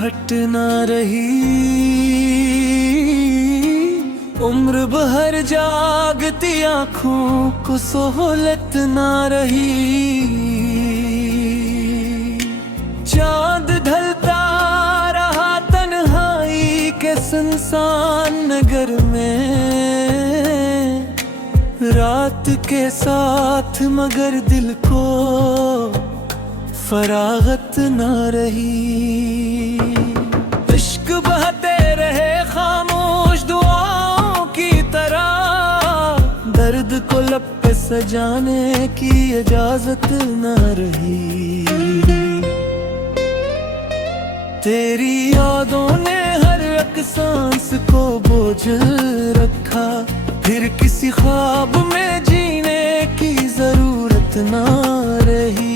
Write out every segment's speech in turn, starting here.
हट ना रही, उम्र भर जागती आँखों को सोहलत ना रही। चांद ढलता रहा तन्हाई के सुनसान नगर में, रात के साथ मगर दिल को फरागत न रही। इश्क बहते रहे खामोश दुआओं की तरह, दर्द को लब पे सजाने की इजाजत न रही। तेरी यादों ने हर एक सांस को बोझ रखा, फिर किसी ख्वाब में जीने की जरूरत ना रही।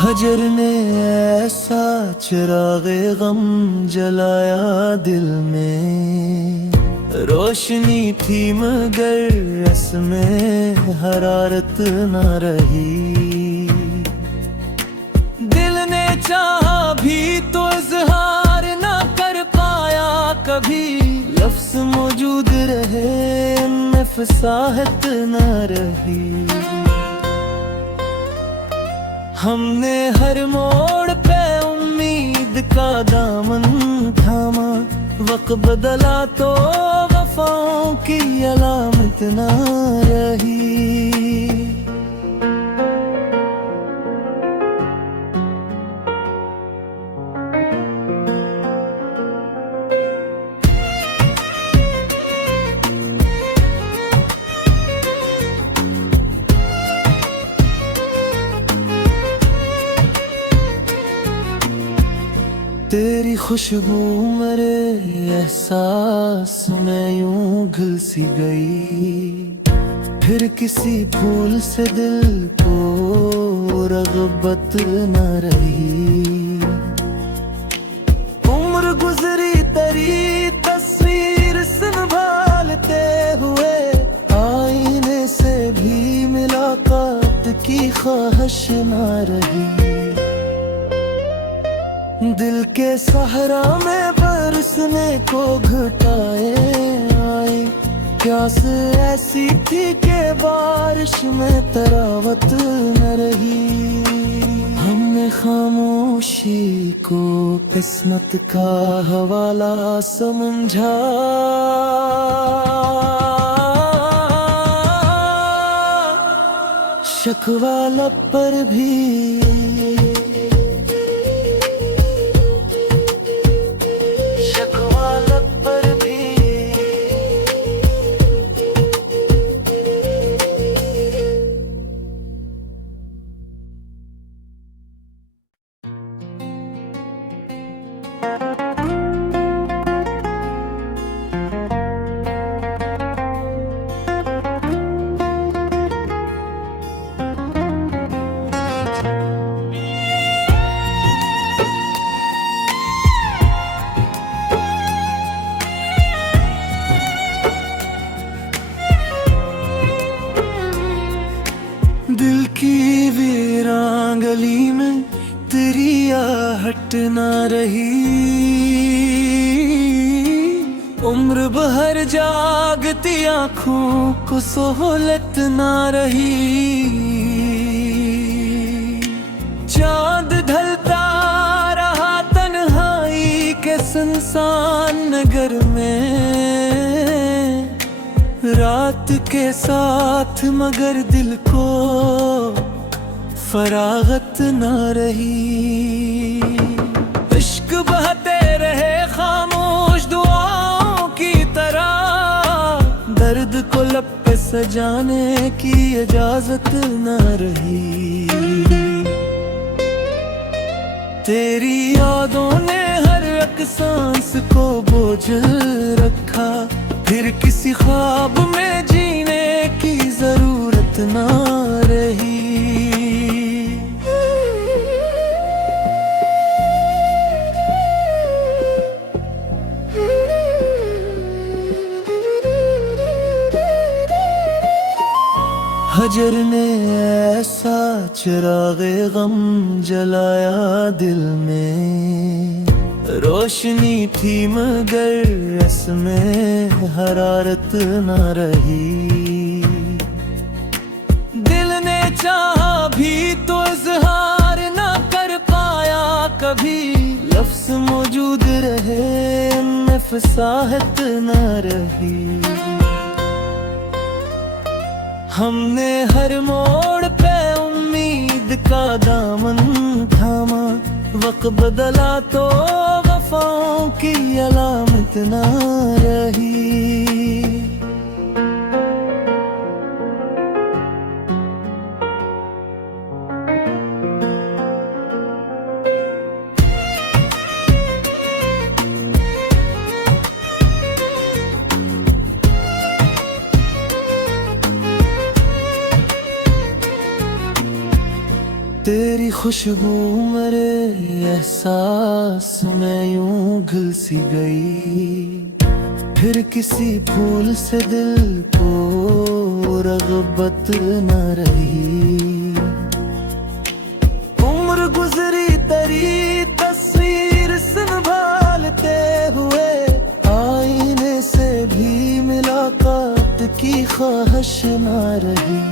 हजर ने ऐसा चिरागे गम जलाया दिल में, रोशनी थी मगर इसमें हरारत न रही। दिल ने चाहा भी तो इजहार न कर पाया कभी, लफ्ज मौजूद रहे उनमें फसाहत न रही। हमने हर मोड़ पे उम्मीद का दामन थामा, वक्त बदला तो वफाओं की अलामत ना रही। तेरी खुशबू मेरे एहसास में यूं घुल सी गई, फिर किसी फूल से दिल को रग़बत न रही। उम्र गुजरी तेरी तस्वीर संभालते हुए, आईने से भी मुलाकात की ख्वाहिश न रही। दिल के सहरा में बरसने को घटाए आई, प्यास ऐसी थी कि बारिश में तरावत न रही। हमने खामोशी को किस्मत का हवाला समझा, शकवा लब पर भी दिल की वीरान गली में तेरी आहट ना रही। उम्र भर जागती आँखों को सोहलत ना रही। चांद ढलता रहा तन्हाई के सुनसान नगर में, रात के साथ मगर दिल को फरागत न रही। इश्क बहते रहे खामोश दुआओं की तरह, दर्द को लब पे सजाने की इजाजत न रही। तेरी यादों ने हर एक सांस को बोझ रखा, फिर किसी ख्वाब में जीने की जरूरत ना रही। हजर ने ऐसा चिरागे गम जलाया दिल में, रोशनी थी मगर इसमें हरारत न रही। दिल ने चाहा भी तो इजहार न कर पाया कभी, लफ्ज मौजूद रहे उनमें फसाहत न रही। हमने हर मोड़ पे उम्मीद का दामन थामा, वक्त बदला तो वफाओं की अलामत ना रही। तेरी खुशबू मेरे एहसास में यूं घुल सी गई, फिर किसी फूल से दिल को रग़बत न रही। उम्र गुजरी तेरी तस्वीर संभालते हुए, आईने से भी मुलाकात की ख्वाहिश न रही।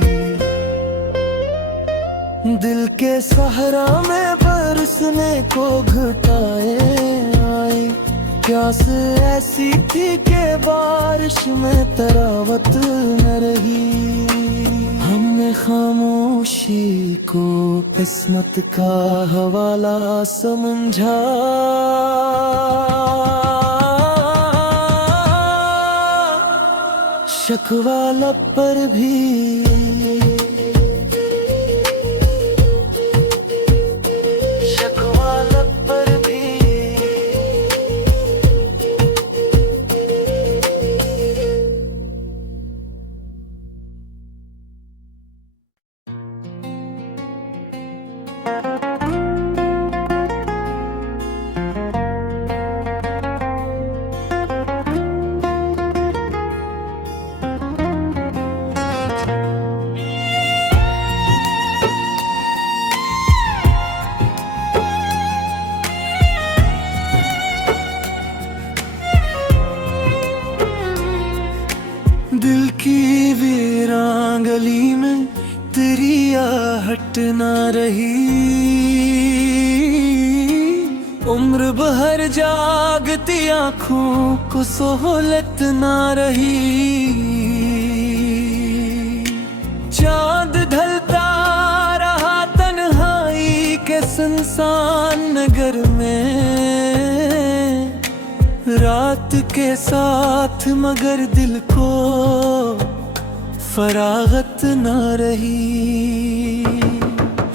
दिल के सहरा में बरसने को घटाए आई, प्यास ऐसी थी कि बारिश में तरावत न रही। हमने खामोशी को किस्मत का हवाला समझा, शकवा लब पर भी दिल की वीरान गली में तेरी आहट ना रही। उम्र भर जागती आँखों को सोहलत ना रही। चांद ढलता रहा तन्हाई के सुनसान नगर में, रात के साथ मगर दिल को फरागत न रही।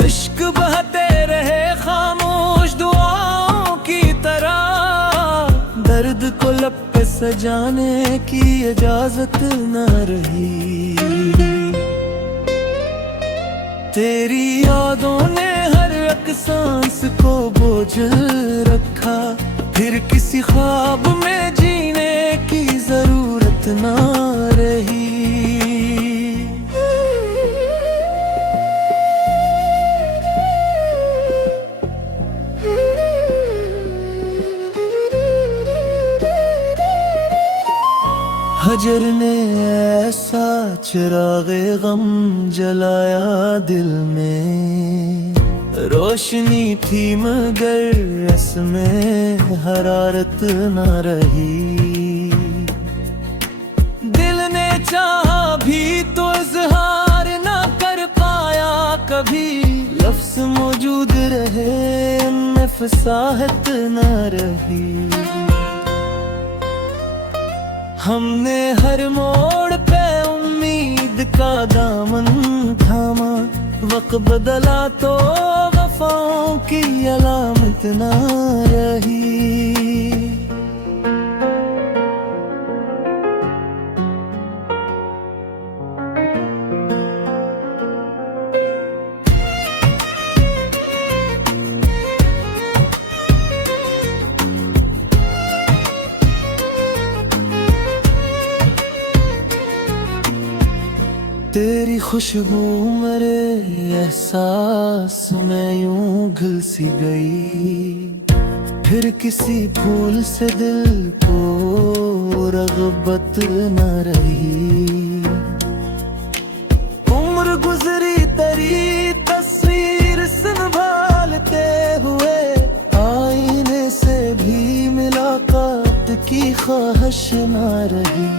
इश्क बहते रहे खामोश दुआओं की तरह, दर्द को लब पे सजाने की इजाजत न रही। तेरी यादों ने हर एक सांस को बोझल रखा, फिर किसी ख्वाब में जीने की जरूरत ना रही। हजर ने ऐसा चिरागे गम जलाया दिल में, रोशनी थी मगर इसमें हरारत न रही। दिल ने चाहा भी तो इजहार न कर पाया कभी, लफ्ज मौजूद रहे उनमें फसाहत न रही। हमने हर मोड़ पे उम्मीद का दामन थामा, वक्त बदला तो वफाओं की अलामत ना रही। तेरी खुशबू मेरे एहसास में यूं घुल सी गई, फिर किसी फूल से दिल को रग़बत न रही। उम्र गुजरी तेरी तस्वीर संभालते हुए, आईने से भी मुलाकात की ख्वाहिश न रही।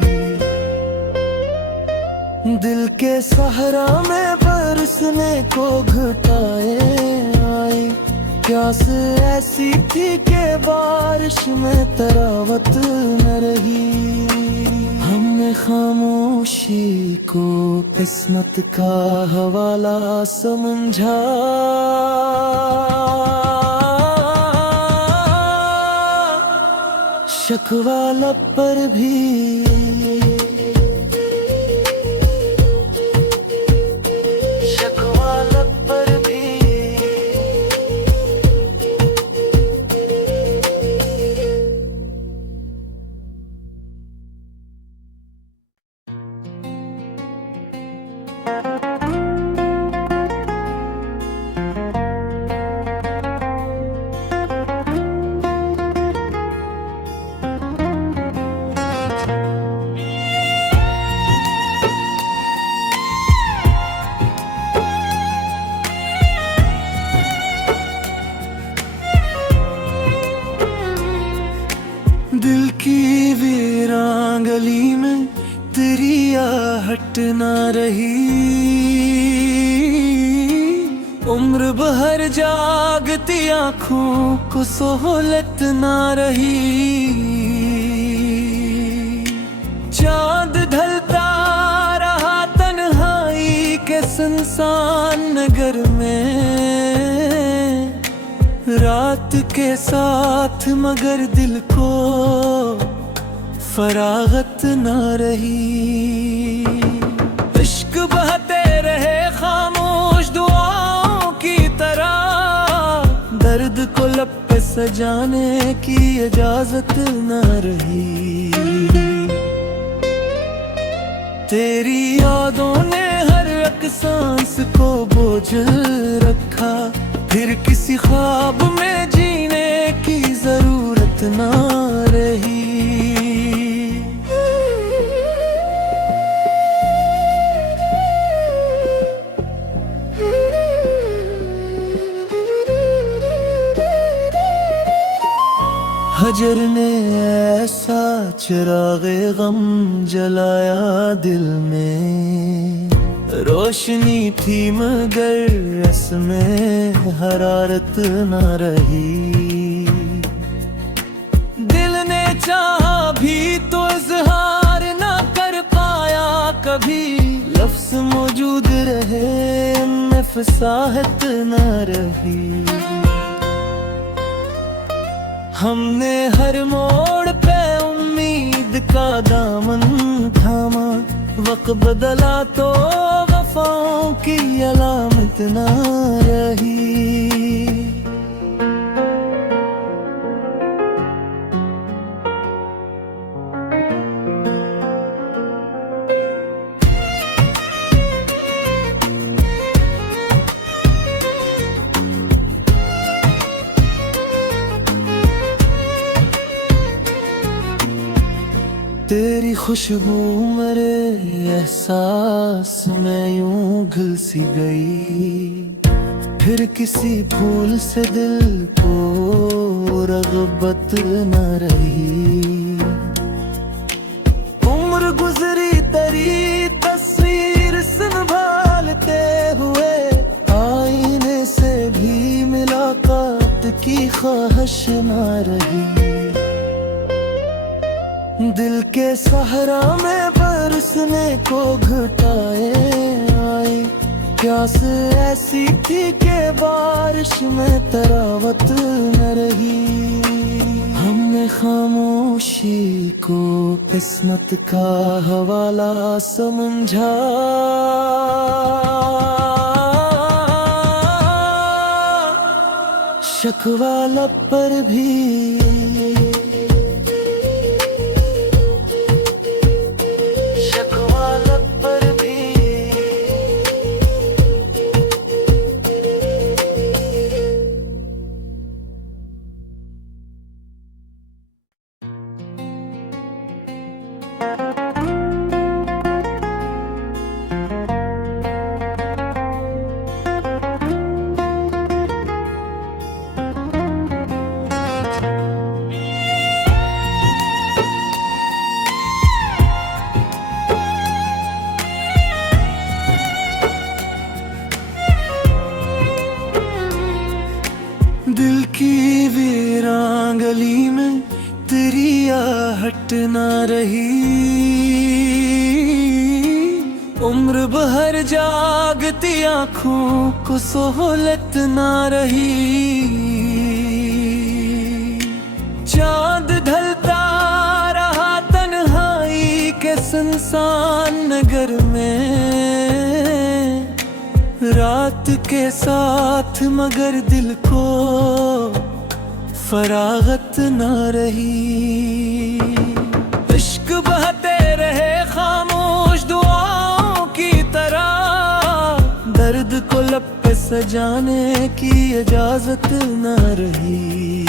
दिल के सहारा में बरसने को घटाए आई, प्यास ऐसी थी कि बारिश में तरावत न रही। हमने खामोशी को किस्मत का हवाला समझा, शक्वा लब पर भी दिल की वीरान गली में तेरी आहट ना रही। उम्र भर जागती आँखों को सोहलत ना रही। चांद ढलता रहा तन्हाई के सुनसान नगर में, रात के साथ मगर दिल को फरागत न रही। इश्क बहते रहे खामोश दुआओं की तरह, दर्द को लब पे सजाने की इजाजत न रही। तेरी यादों ने हर एक सांस को बोझल रखा, फिर किसी ख्वाब में जीने की जरूरत ना रही। हजर ने ऐसा चिरागे गम जलाया दिल में, रोशनी थी मगर इसमें हरारत न रही। दिल ने चाहा भी तो इज़हार न कर पाया कभी, लफ्ज़ मौजूद रहे उनमें फसाहत न रही। हमने हर मोड़ पे उम्मीद का दामन थामा, वक्त बदला तो वफाओं की अलामत ना रही। तेरी खुशबू मेरे एहसास में यूं घुल सी गई, फिर किसी फूल से दिल को रग़बत न रही। उम्र गुजरी तेरी तस्वीर संभालते हुए, आईने से भी मुलाकात की ख्वाहिश न रही। दिल के सहारा में बरसने को घटाए आई, प्यास ऐसी थी कि बारिश में तरावत न रही। हमने खामोशी को किस्मत का हवाला समझा, शक्वा लब पर भी शक्वा लब पर भी तेरी आहट ना रही, उम्र भर जागती आँखों को सोहलत ना रही। चांद ढलता रहा तन्हाई के सुनसान नगर में, रात के साथ मगर दिल को फरागत न रही। इश्क बहते रहे खामोश दुआओं की तरह, दर्द को लब पे सजाने की इजाजत न रही।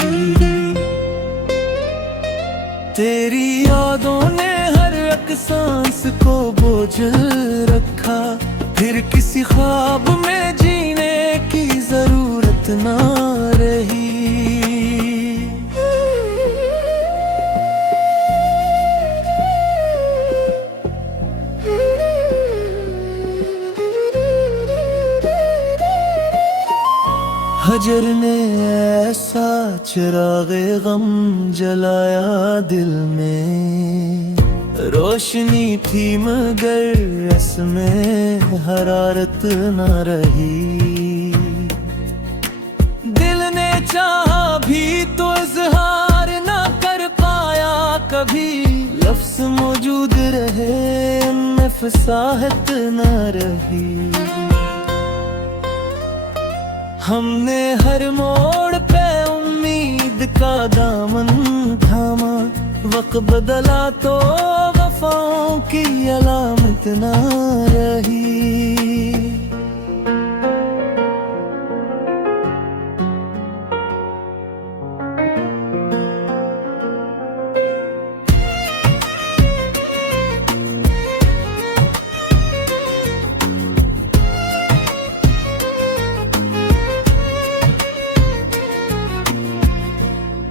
तेरी यादों ने हर एक सांस को बोझल रखा, फिर किसी ख्वाब में जीने की जरूरत ना रही। हजर ने ऐसा चिरागे गम जलाया दिल में, रोशनी थी मगर इसमें हरारत न रही। दिल ने चाहा भी तो इजहार न कर पाया कभी, लफ्ज मौजूद रहे उनमें फसाहत न रही। हमने हर मोड़ पे उम्मीद का दामन थामा, वक्त बदला तो वफाओं की अलामत ना रही।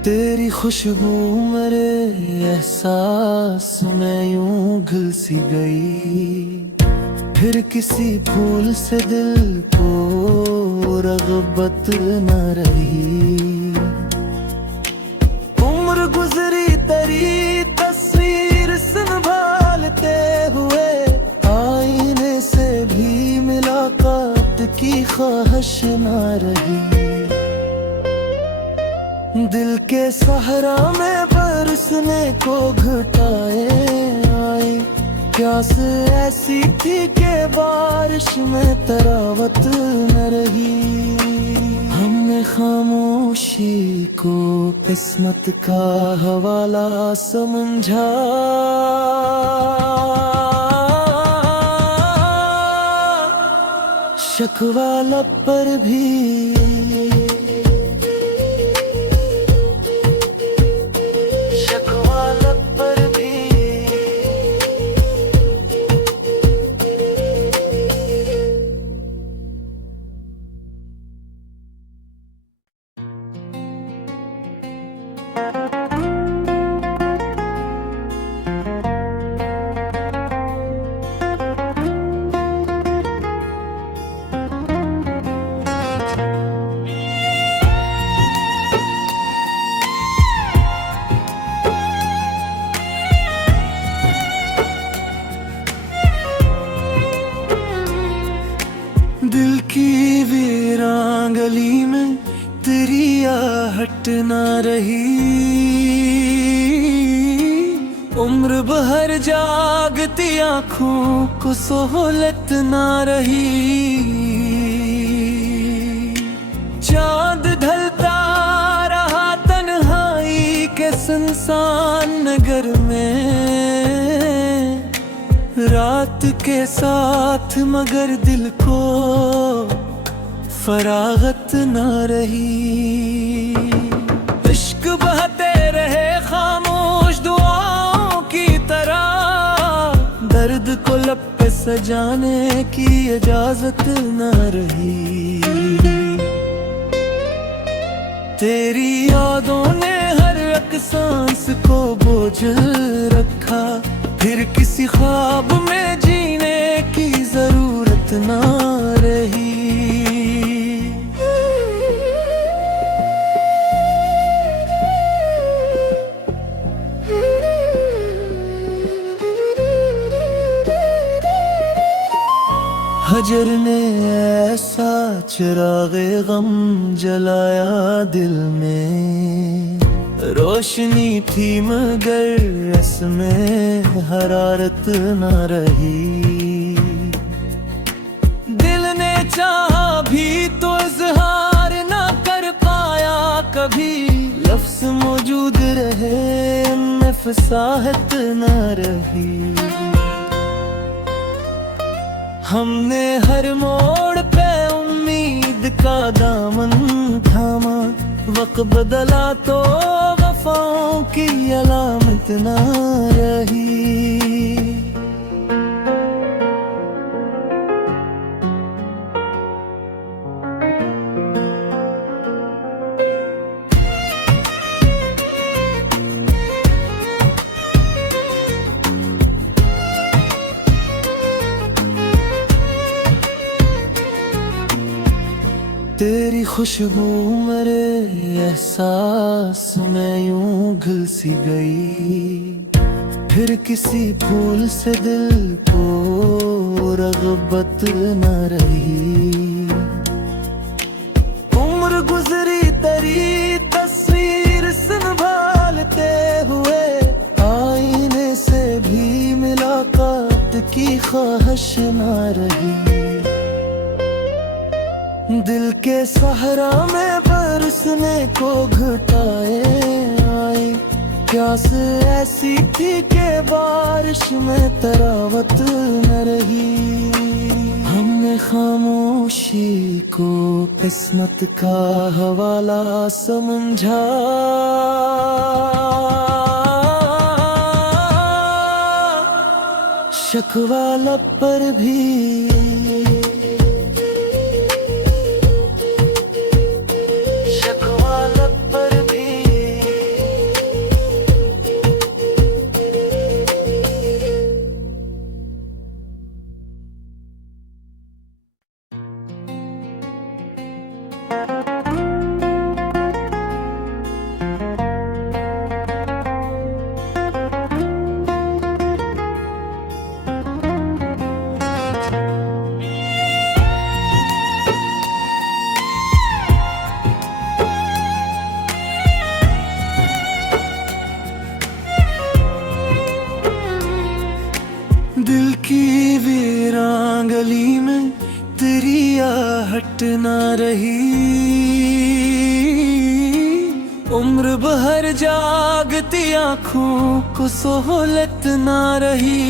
तेरी खुशबू मेरे एहसास में यूं घुल सी गई, फिर किसी भूल से दिल को रग़बत न रही। उम्र गुजरी तेरी तस्वीर संभालते हुए, आईने से भी मुलाकात की ख्वाहिश न रही। दिल के सहरा में बरसने को घटाए आए, प्यास ऐसी थी कि बारिश में तरावत न रही। हमने खामोशी को किस्मत का हवाला समझा, शकवा लब पर भी दिल की वीरान गली में तेरी आहट ना रही। उम्र भर जागती आँखों को सोहलत ना रही। चांद ढलता रहा तन्हाई के सुनसान नगर में, रात के साथ मगर दिल को फरागत न रही। इश्क बहते रहे खामोश दुआओं की तरह, दर्द को लब पे सजाने की इजाजत न रही। तेरी यादों ने हर एक सांस को बोझल रखा, फिर किसी ख्वाब में जीने की जरूरत ना रही। हजर ने ऐसा चिरागे गम जलाया दिल में, रोशनी थी मगर इसमें हरारत न रही। दिल ने चाहा भी तो इजहार न कर पाया कभी, लफ्ज मौजूद रहे इनमें फसाहत न रही। हमने हर मोड़ पे उम्मीद का दामन थामा, वक्त बदला तो वफाओं की अलामत ना रही। तेरी खुशबू मेरे एहसास में यूं घुल सी गई, फिर किसी फूल से दिल को रग़बत न रही। उम्र गुजरी तेरी तस्वीर संभालते हुए, आईने से भी मुलाकात की ख्वाहिश न रही। दिल के सहारा में बरसने को घटाए आई, प्यास ऐसी थी कि बारिश में तरावत न रही। हमने खामोशी को किस्मत का हवाला समझा, शकवा लब पर भी दिल की वीरान गली में तेरी आहट ना रही। उम्र भर जागती आँखों को सोहलत ना रही।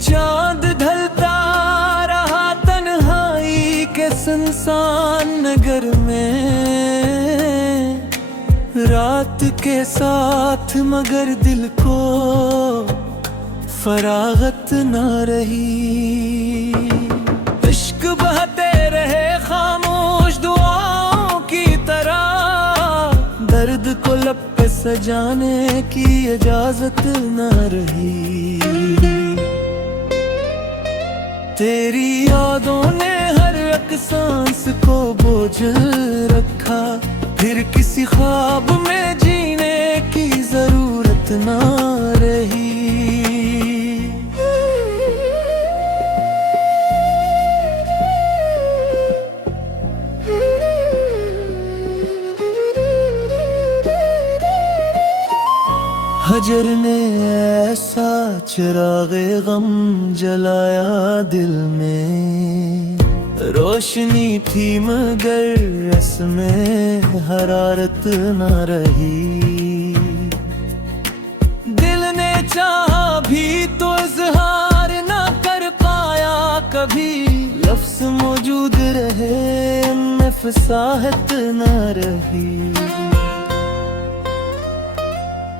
चांद ढलता रहा तन्हाई के सुनसान नगर में, रात के साथ मगर दिल को फरागत न रही। इश्क बहते रहे खामोश दुआओं की तरह, दर्द को लब पे सजाने की इजाजत न रही। तेरी यादों ने हर एक सांस को बोझल रखा, फिर किसी ख्वाब में जीने की जरूरत ना रही। हजर ने ऐसा चिरागे गम जलाया दिल में, रोशनी थी मगर इसमें हरारत न रही। दिल ने चाहा भी तो इजहार न कर पाया कभी, लफ्ज मौजूद रहे इनमें फसाहत न रही।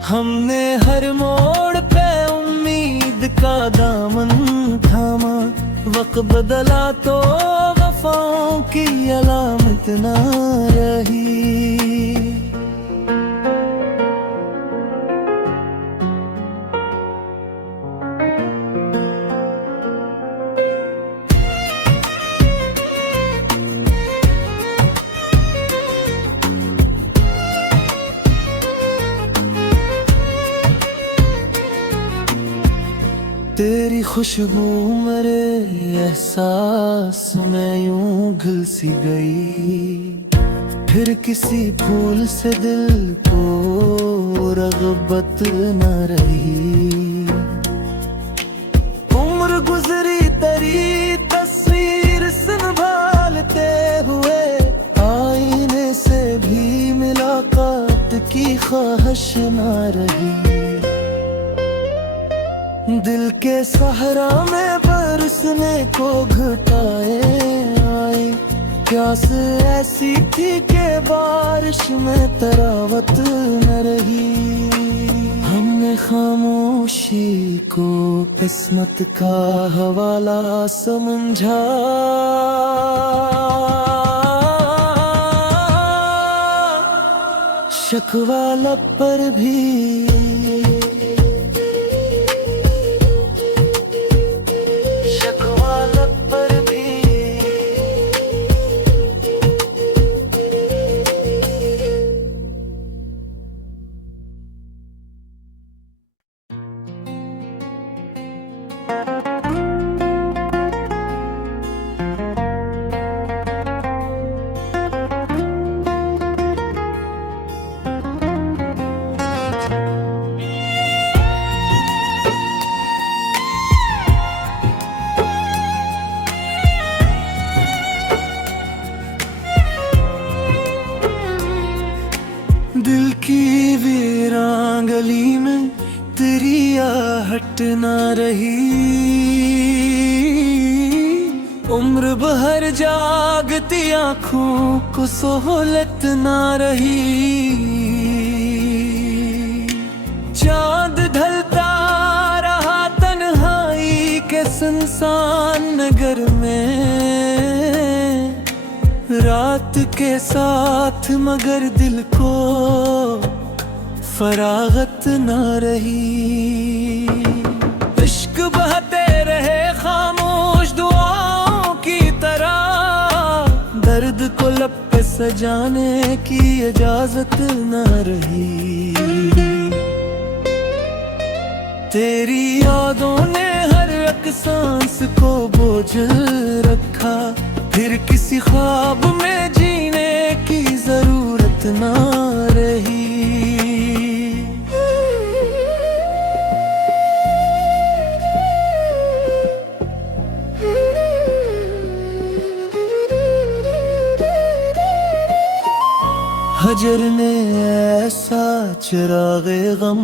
हमने हर मोड़ पे उम्मीद का दामन थामा, वक्त बदला तो वफाओं की अलामत ना रही। तेरी खुशबू मेरे एहसास में यूं घुल सी गई, फिर किसी फूल से दिल को रग़बत न रही। उम्र गुजरी तेरी तस्वीर संभालते हुए, आईने से भी मुलाकात की ख्वाहिश न रही। दिल के सहारा में बरसने को घटाए आए, प्यास ऐसी थी कि बारिश में तरावत न रही। हमने खामोशी को किस्मत का हवाला समझा, शकवा लब पर भी दिल की वीरान गली में तेरी आहट ना रही। उम्र भर जागती आँखों को सोहलत ना रही। चांद ढलता रहा तन्हाई के सुनसान नगर में, रात के साथ मगर दिल को फरागत न रही। इश्क बहते रहे खामोश दुआओं की तरह, दर्द को लब पे सजाने की इजाजत न रही। तेरी यादों ने हर एक सांस को बोझल रखा, फिर किसी ख्वाब में जीने की जरूरत ना रही। हजर ने ऐसा चिरागे गम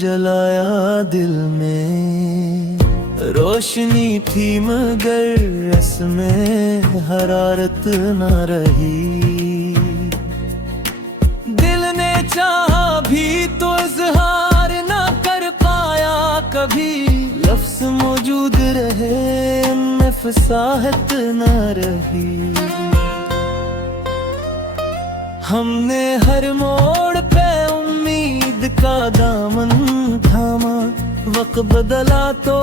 जलाया दिल में, रोशनी थी मगर इसमें हरारत न रही। दिल ने चाहा भी तो इजहार न कर पाया कभी, लफ्ज मौजूद रहे उनमें फसाहत न रही। हमने हर मोड़ पे उम्मीद का दामन थामा, वक्त बदला तो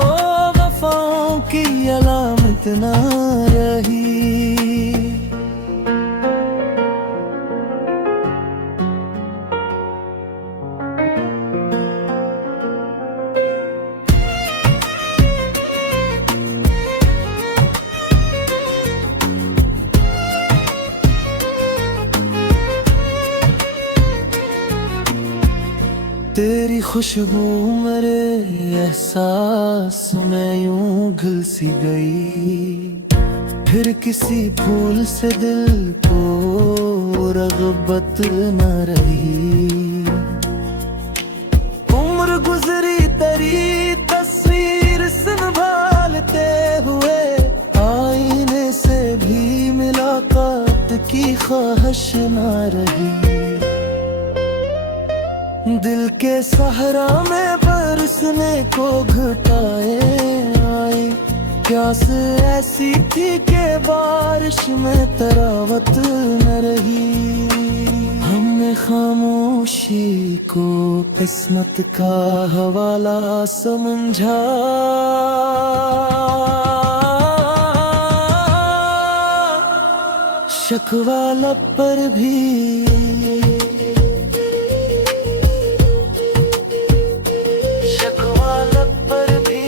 वफाओं की अलामत ना रही। तेरी खुशबू मेरे एहसास में यूं घुल सी गई, फिर किसी फूल से दिल को रग़बत न रही। उम्र गुजरी तेरी तस्वीर संभालते हुए, आईने से भी मुलाकात की ख्वाहिश न रही। दिल के सहारा में बरसने को घटाए आए, प्यास ऐसी थी कि बारिश में तरावत न रही। हमने खामोशी को किस्मत का हवाला समझा, शकवा लब पर भी शकवा लब पर भी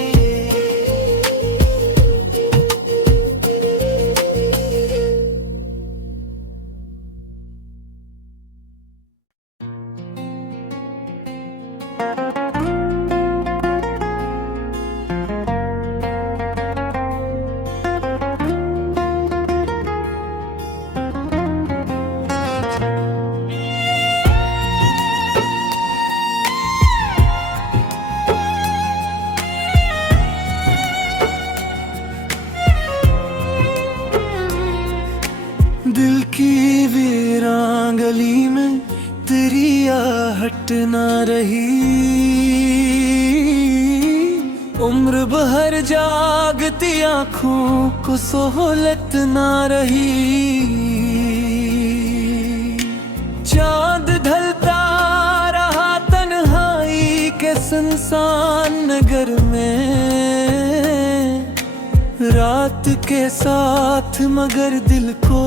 उम्र भर जागती आँखों को सोहलत ना रही। चांद ढलता रहा तन्हाई के सुनसान नगर में, रात के साथ मगर दिल को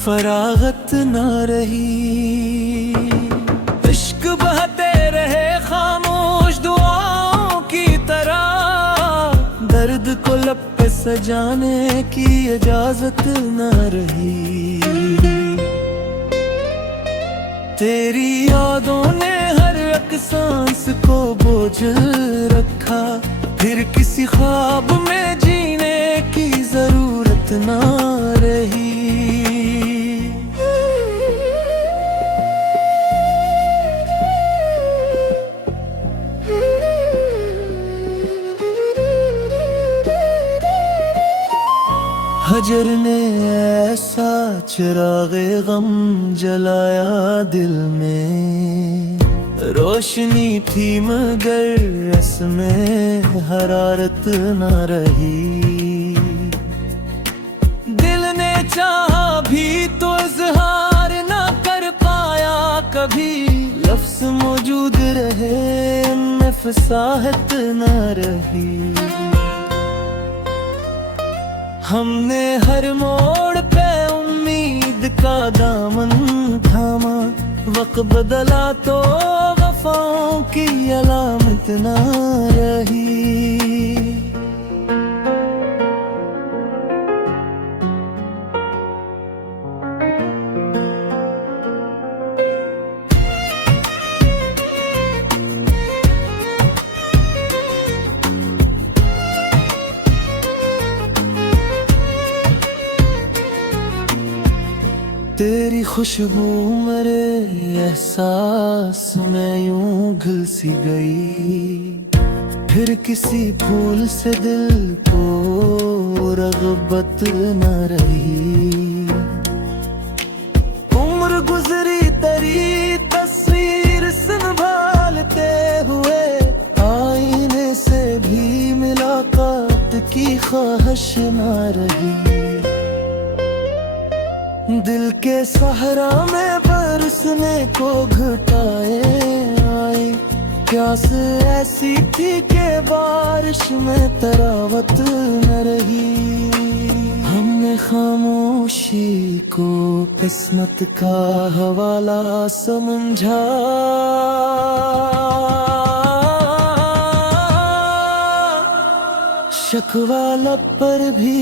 फरागत ना रही। इश्क बहते रहे खामोश दुआओं की तरह, दर्द को लब पे सजाने की इजाजत ना रही। तेरी यादों ने हर एक सांस को बोझल रखा, फिर किसी ख्वाब में जीने की जरूरत ना रही। हजर ने ऐसा चिरागे गम जलाया दिल में, रोशनी थी मगर इसमें हरारत न रही। दिल ने चाहा भी तो इजहार न कर पाया कभी, लफ्ज़ मौजूद रहे उनमें फसाहत न रही। हमने हर मोड़ पे उम्मीद का दामन थामा, वक्त बदला तो वफाओं की अलामत ना रही। तेरी खुशबू मेरे एहसास में यूं घुल सी गई, फिर किसी फूल से दिल को रग़बत न रही। उम्र गुजरी तेरी तस्वीर संभालते हुए, आईने से भी मुलाकात की ख्वाहिश न रही। दिल के सहरा में बरसने को घटाए आए, प्यास ऐसी थी कि बारिश में तरावत न रही। हमने खामोशी को किस्मत का हवाला समझा, शक्वा लब पर भी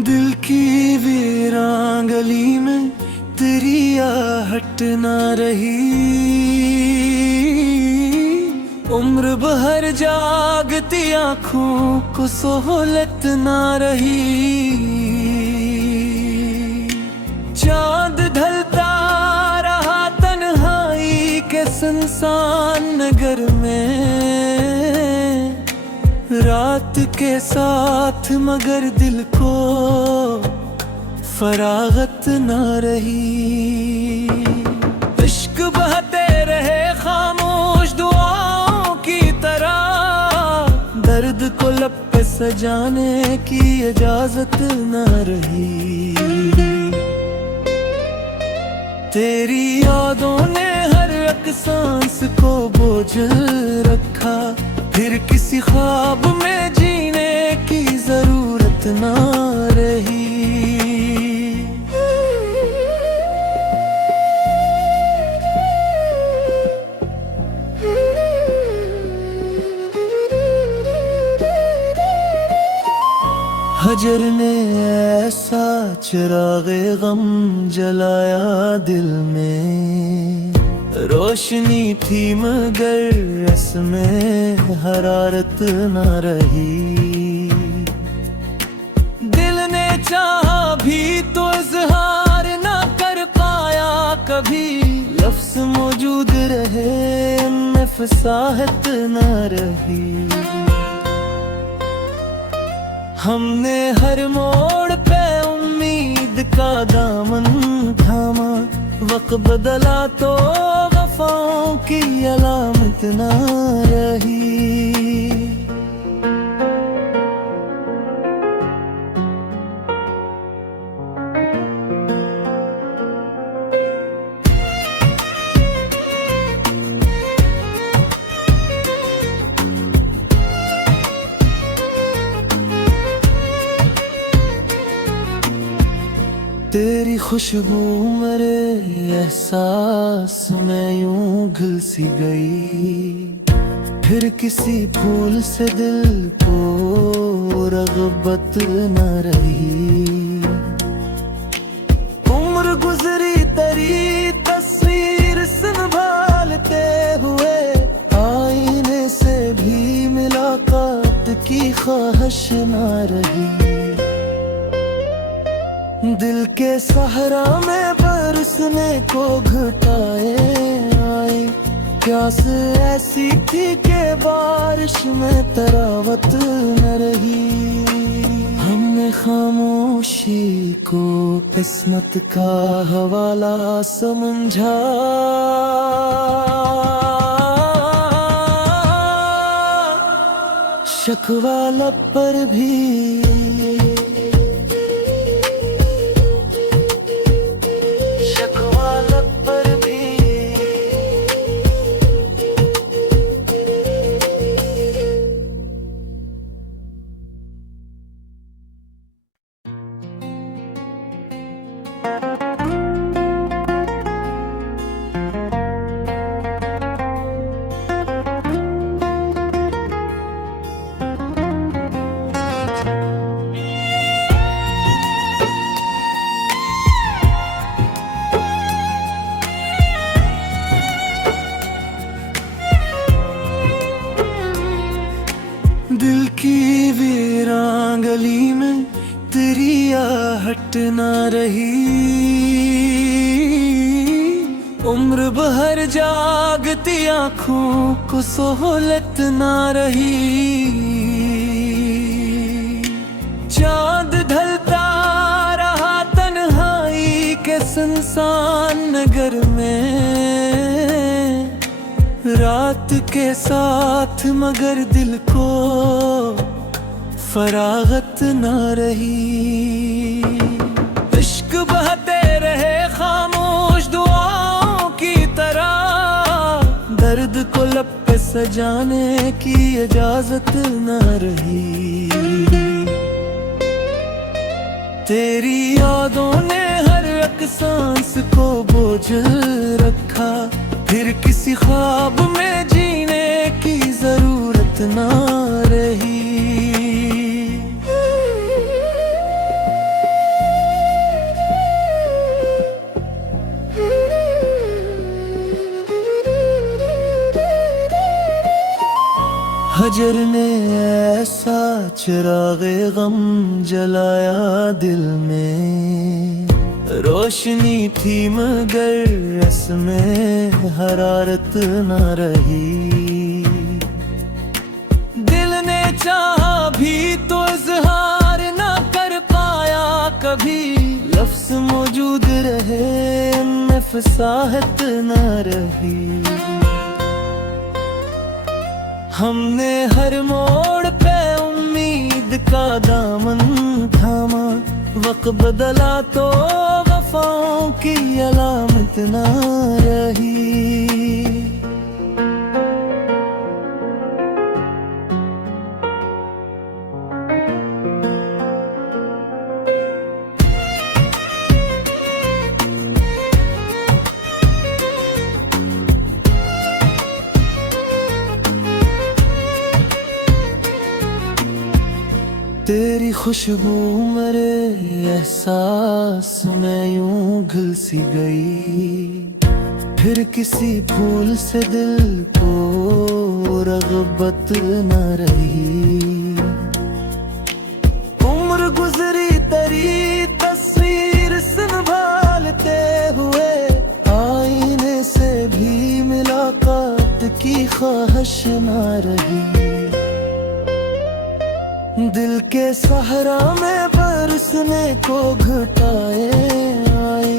दिल की वीरान गली में तेरी आहट ना रही। उम्र भर जागती आँखों को सोहलत ना रही। चांद ढलता रहा तन्हाई के सुनसान नगर में, रात के साथ मगर दिल को फरागत न रही। इश्क बहते रहे खामोश दुआओं की तरह, दर्द को लब पे सजाने की इजाजत न रही। तेरी यादों ने हर एक सांस को बोझल रखा, फिर किसी ख्वाब में जीने की जरूरत ना रही। हजर ने ऐसा चिरागे गम जलाया दिल में, रोशनी थी मगर इसमें हरारत न रही। दिल ने चाहा भी तो इजहार न कर पाया कभी, लफ्ज मौजूद रहे उनमें फसाहत न रही। हमने हर मोड़ पे उम्मीद का दामन थामा, वक्त बदला तो वफाओं की अलामत न रही। तेरी खुशबू मेरे एहसास में यूं घुल सी गई, फिर किसी फूल से दिल को रग़बत न रही। उम्र गुजरी तेरी तस्वीर संभालते हुए, आईने से भी मुलाकात की ख्वाहिश न रही। दिल के सहरा में बरसने को घटाए आई, प्यास ऐसी थी कि बारिश में तरावत न रही। हमने खामोशी को किस्मत का हवाला समझा, शकवा लब पर भी दिल की वीरान गली में तेरी आहट न रही। उम्र भर जागती आँखों को सोहलत न रही। चांद ढलता रहा तन्हाई के सुनसान नगर में, रात के साथ मगर दिल को फरागत न रही। इश्क बहते रहे खामोश दुआओं की तरह, दर्द को लब पे सजाने की इजाजत न रही। तेरी यादों ने हर एक सांस को बोझ रखा, फिर किसी ख्वाब में जीने की जरूरत ना रही। हजर ने ऐसा चिरागे गम जलाया दिल में, रोशनी थी मगर इसमें हरारत न रही। दिल ने चाहा भी तो इजहार न कर पाया कभी, लफ्ज मौजूद रहे उनमें फसाहत न रही। हमने हर मोड़ पे उम्मीद का दामन थामा, वक्त बदला तो वफाओं की अलामत न रही। तेरी खुशबू मेरे एहसास में यूं घुल सी गई, फिर किसी फूल से दिल को रग़बत न रही। उम्र गुजरी तेरी तस्वीर संभालते हुए, आईने से भी मुलाकात की ख्वाहिश न रही। दिल के सहारा में बरसने को घटाए आई,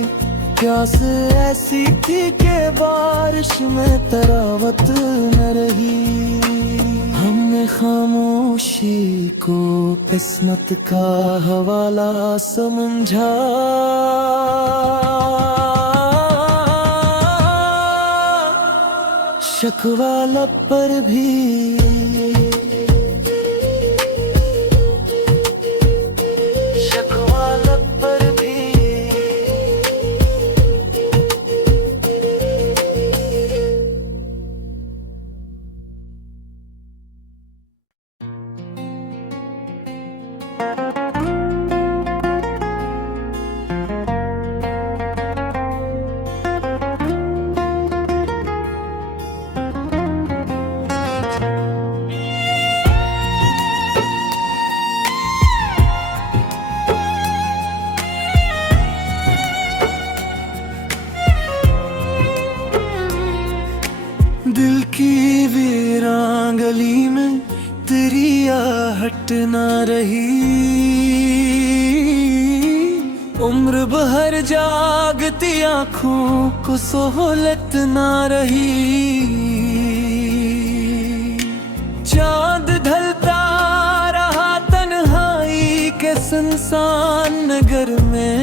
प्यास ऐसी थी कि बारिश में तरावत न रही। हमने खामोशी को किस्मत का हवाला समझा, शकवा लब पर भी दिल की वीरान गली में तेरी आहट ना रही। उम्र भर जागती आँखों को सोहलत ना रही। चांद ढलता रहा तन्हाई के सुनसान नगर में,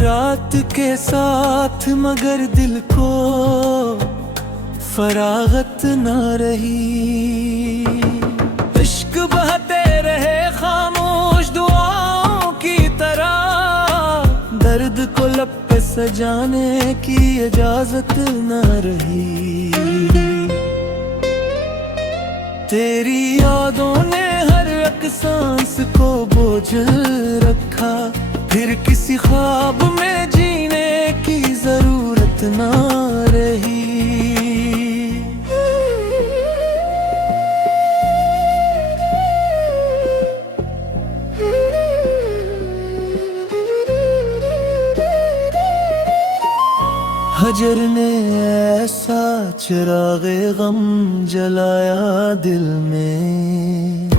रात के साथ मगर दिल को फरागत न रही। इश्क बहते रहे खामोश दुआओं की तरह, दर्द को लब पे सजाने की इजाजत न रही। तेरी यादों ने हर एक सांस को बोझल रखा, फिर किसी ख्वाब में जीने की जरूरत ना रही। हजर ने ऐसा चिरागे गम जलाया दिल में,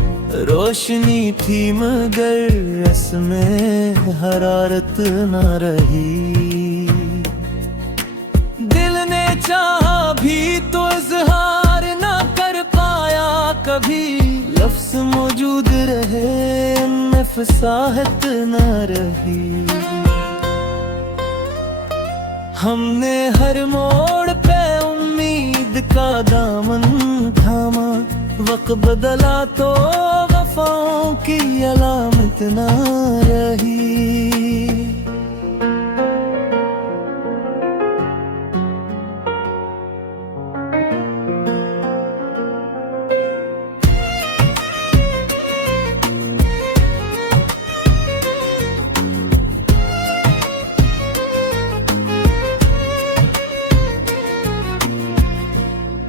रोशनी थी मगर इसमें हरारत न रही। दिल ने चाहा भी तो इजहार न कर पाया कभी, लफ्ज़ मौजूद रहे उनमें फसाहत न रही। हमने हर मोड़ पे उम्मीद का दामन थामा, वक्त बदला तो वफाओं की अलामत ना रही।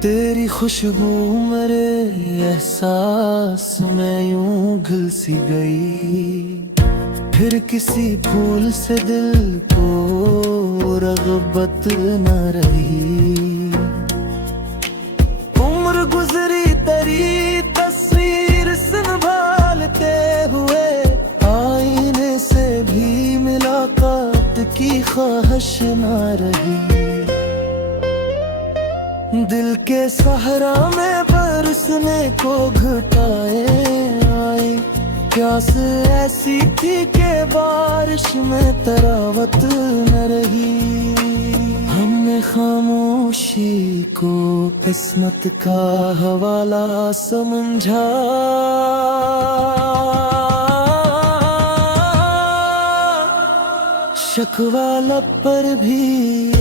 तेरी खुशबू मेरे एहसास में यूं घुल सी गई, फिर किसी फूल से दिल को रग़बत न रही। उम्र गुजरी तेरी तस्वीर संभालते हुए, आईने से भी मुलाकात की ख्वाहिश न रही। दिल के सहारा में बरसने को घटाए आई, प्यास ऐसी थी कि बारिश में तरावत न रही। हमने खामोशी को किस्मत का हवाला समझा, शकवा लब पर भी